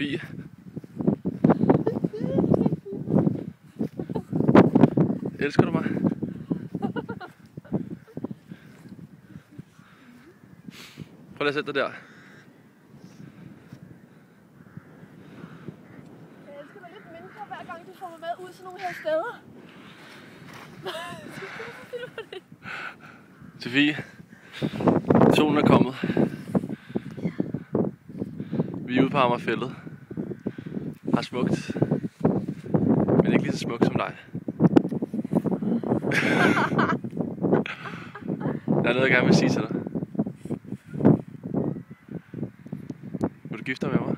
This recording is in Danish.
Sofie. Elsker du mig? Prøv lige at sætte dig der. Jeg elsker dig lidt mindre, hver gang du får mig med ud til nogle her steder. Sofie, solen er kommet. Vi er ude på Amagerfældet. Har smukt, men ikke lige så smukt som dig. Der er noget, jeg gerne vil sige til dig. Vil du gifte dig med mig?